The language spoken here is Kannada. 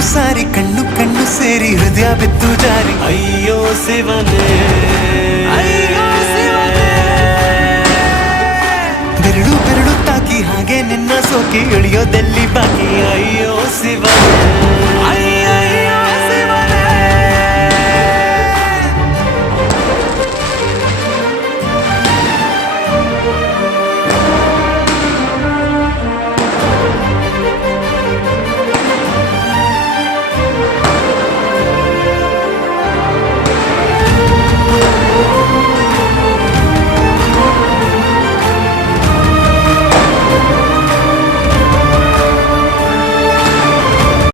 ಸಾರಿ ಕಣ್ಣು ಕಣ್ಣು ಸೇರಿ ಹೃದಯ ಬಿತ್ತು ಜಾರಿ ಅಯ್ಯೋ ಶಿವನೇ, ಬೆರಳು ಬೆರಳು ತಾಕಿ ಹಾಗೆ ನಿನ್ನ ಸೋಕಿ ಇಳಿಯೋದೆಲ್ಲಿ ಬಾಕಿ ಅಯ್ಯೋ ಶಿವನೇ.